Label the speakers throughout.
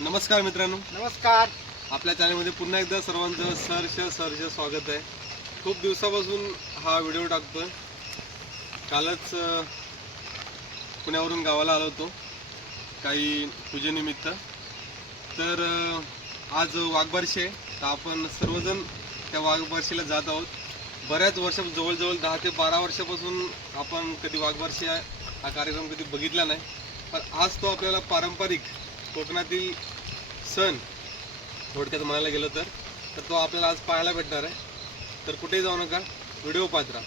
Speaker 1: नमस्कार मित्रांनो.
Speaker 2: नमस्कार.
Speaker 1: आपल्या चॅनलमध्ये पुन्हा एकदा सर्वांचं सहर्ष सहर्ष स्वागत आहे. खूप दिवसापासून हा व्हिडिओ टाकतोय. कालच पुण्यावरून गावाला आलो होतो काही पूजेनिमित्त. तर आज वाघबारशी आहे. तर आपण सर्वजण त्या वाघबारशीला जात आहोत. बऱ्याच वर्ष जवळजवळ दहा ते बारा वर्षापासून आपण कधी वाघबारशी हा कार्यक्रम कधी बघितला नाही. पण आज तो आपल्याला पारंपरिक कोकणातील सण थोडक्यात म्हणायला गेलं तर तर तो आपल्याला आज पाहायला भेटणार आहे. तर कुठेही जाऊ नका व्हिडिओ पाहत राहा.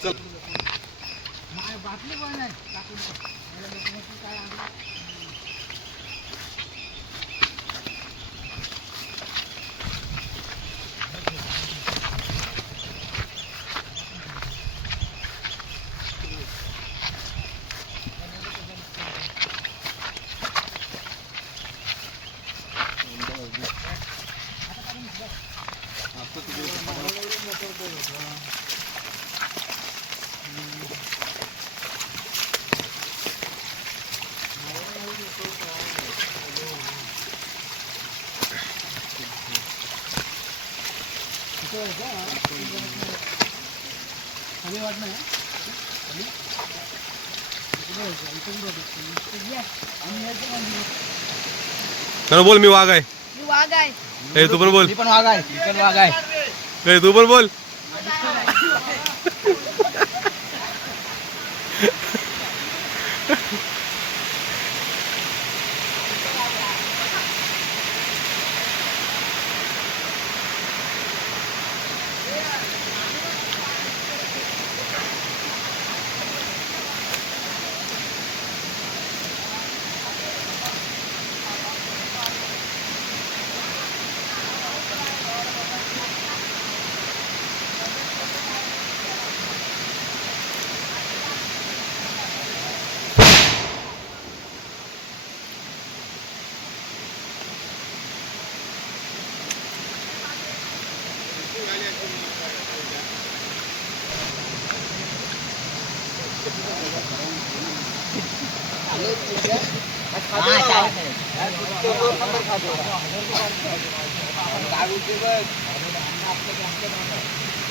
Speaker 1: चल. बोल मी वाघ आहे.
Speaker 3: मी वाघ आहे.
Speaker 1: ए तू पण बोल.
Speaker 2: मी पण वाघ आहे.
Speaker 1: तू पण बोल.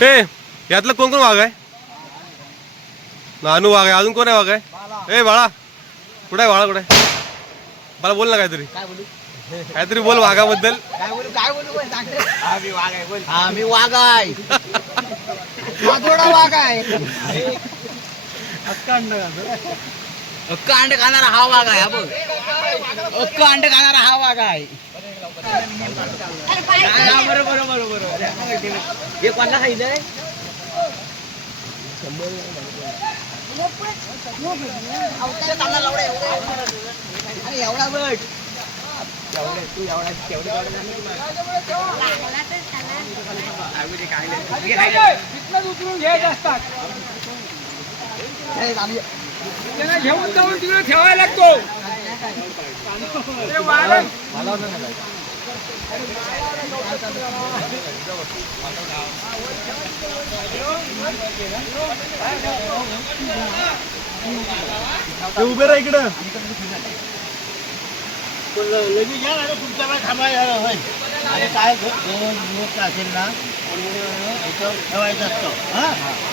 Speaker 1: ए यातलं कोण कोण वाघ आहे? नानू वाघ आहे अजून कोण आहे वाघ आहे? ए बाळा कुठे आहे बाळा कुठे? मला बोल ना काहीतरी.
Speaker 2: काय बोलू?
Speaker 1: काहीतरी बोल वाघाबद्दल.
Speaker 2: काय बोलू काय हा वाघ आहे हा हा वाघ आहे. अक्का अंड खाणारा हा वाघ आहे हा बघ. अक्का अंड खाणारा हा वाघ आहे. हा, बरोबर बरोबर बरोबर. हे कोणाला खायचंय अरे एवढा बघ एवढे तू एवढा तेवढे
Speaker 4: उतरून घ्यायचे असतात. त्यांना घेऊन जाऊन तिकडे ठेवायला लागतो ते वारण
Speaker 1: उभे राहा इकडं
Speaker 2: आणि काय दोन दिवस असेल ना ठेवायचं असतं हा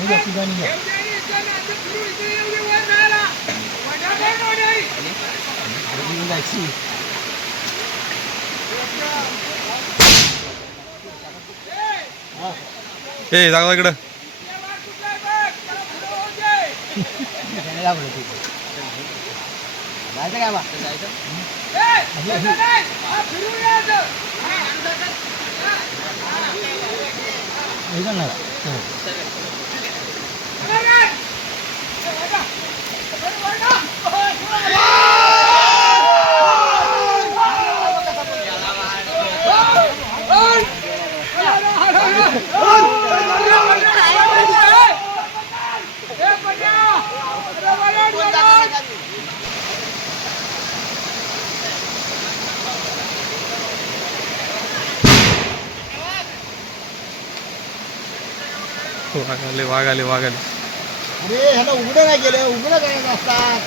Speaker 2: दिला लोंगडत
Speaker 1: ए जागा इकडं.
Speaker 2: जायचं काय बा करणार. वाघ आले वाघ आले वाघ आले
Speaker 5: अरे ह्याला उघडं नाही गेलं उघडं करायचं असतात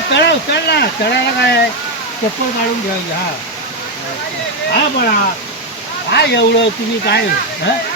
Speaker 5: चढाव चढला चढायला काय चप्पल काढून घ्यावी हा. हा बळा. काय एवढं तुम्ही काय हं?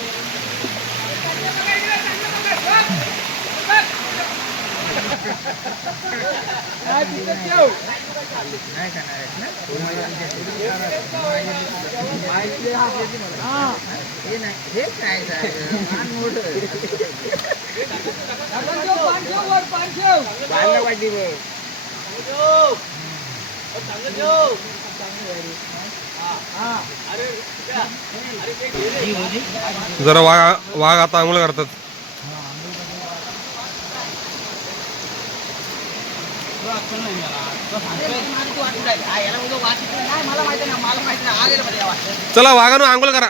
Speaker 2: जरा वाघ वाघ आता आंघोळ करतात.
Speaker 5: मला माहिती नाही मला माहिती नाही आलेलं मध्ये वाटतं
Speaker 2: चला वाघानं आंघोळ करा.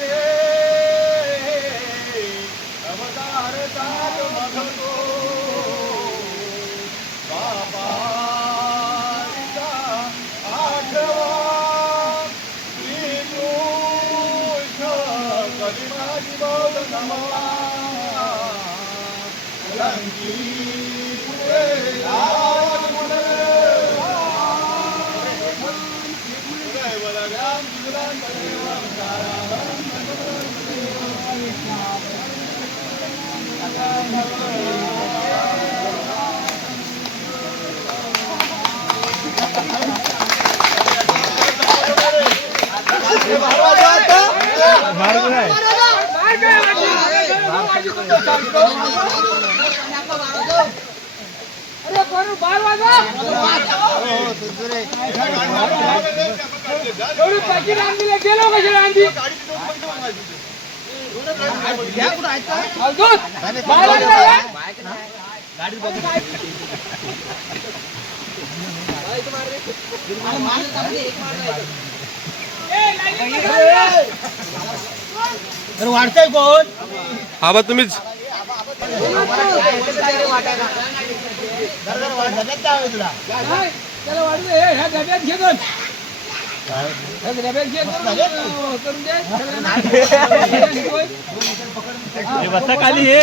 Speaker 5: बन्या इथं वाघ आहे
Speaker 4: अरे बरं, बार અરે કોનું બાર થોડું પછી રાંધી લે ગેલો પછી રાંધી ગાડી
Speaker 5: तर वाढतंय कोण
Speaker 2: हा बा तुम्हीच
Speaker 4: त्याला हे ह्या डब्यात घे दोन. ह्या डब्यात घे दोन, अं, करून दे.
Speaker 5: खाली हे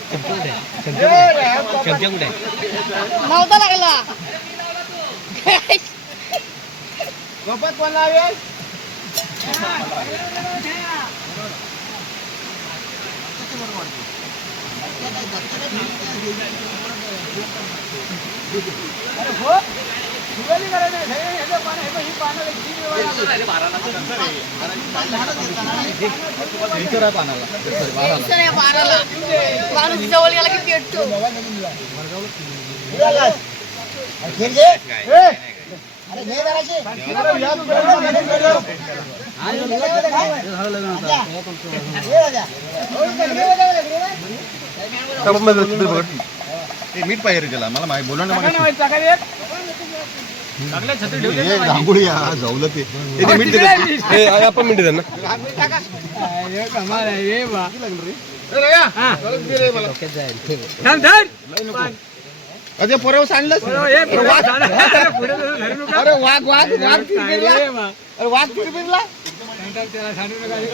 Speaker 5: चमचा कुठे
Speaker 6: नव्हता लागला
Speaker 5: गपत कोण लावेल
Speaker 4: अरे हो. करायला. हे- पानं- हे ही पानं
Speaker 3: माणूस जवळ गेला की पेटतो
Speaker 5: मीठ पाहिजे त्याला. मला माहिती जाऊलं ते.
Speaker 1: ते मीठ देतात. आपण मीठ देतात ना.
Speaker 4: हा, आहे, हे. थांब.
Speaker 5: अरे
Speaker 4: हे पुढे झालं. अरे, पुढे धरून धरू नका.
Speaker 5: अरे वाघ वाघ वाघ
Speaker 4: काय रे बा.
Speaker 5: अरे वाघ फिरला
Speaker 4: सांगतात त्याला नका, हे.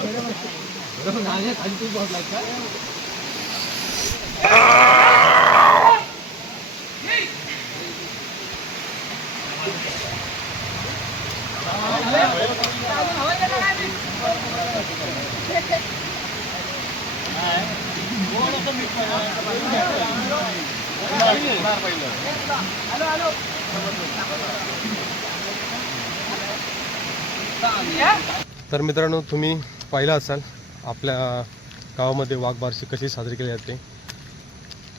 Speaker 1: तर मित्रांनो तुम्ही पाहिलं असाल आपल्या गावामध्ये वाघबारशी कशी साजरी केली जाते.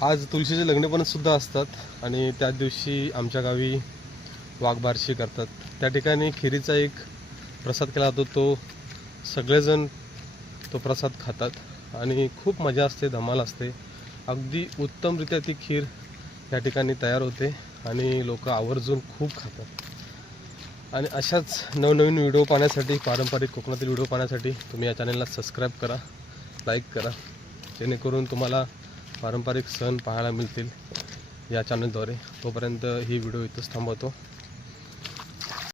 Speaker 1: आज तुळशीचे लग्न पण सुद्धा असतात आणि त्याच दिवशी आमच्या गावी वाघबारशी करतात. त्या ठिकाणी खिरीचा एक प्रसाद केला जातो तो सगळेजण तो प्रसाद खातात आणि खूप मजा असते धमाल असते. अगदी उत्तमरित्या ती खीर या ठिकाणी तयार होते आणि लोक आवर्जून खूप खातात. आणि अशाच नवनवीन व्हिडिओ पाहण्यासाठी पारंपरिक कोकणातील व्हिडिओ पाहण्यासाठी तुम्ही या चॅनलला सबस्क्राईब करा लाईक करा. जेणेकरून तुम्हाला पारंपरिक सण पाहायला मिळतील या चॅनलद्वारे तोपर्यंत ही व्हिडिओ इथंच थांबवतो.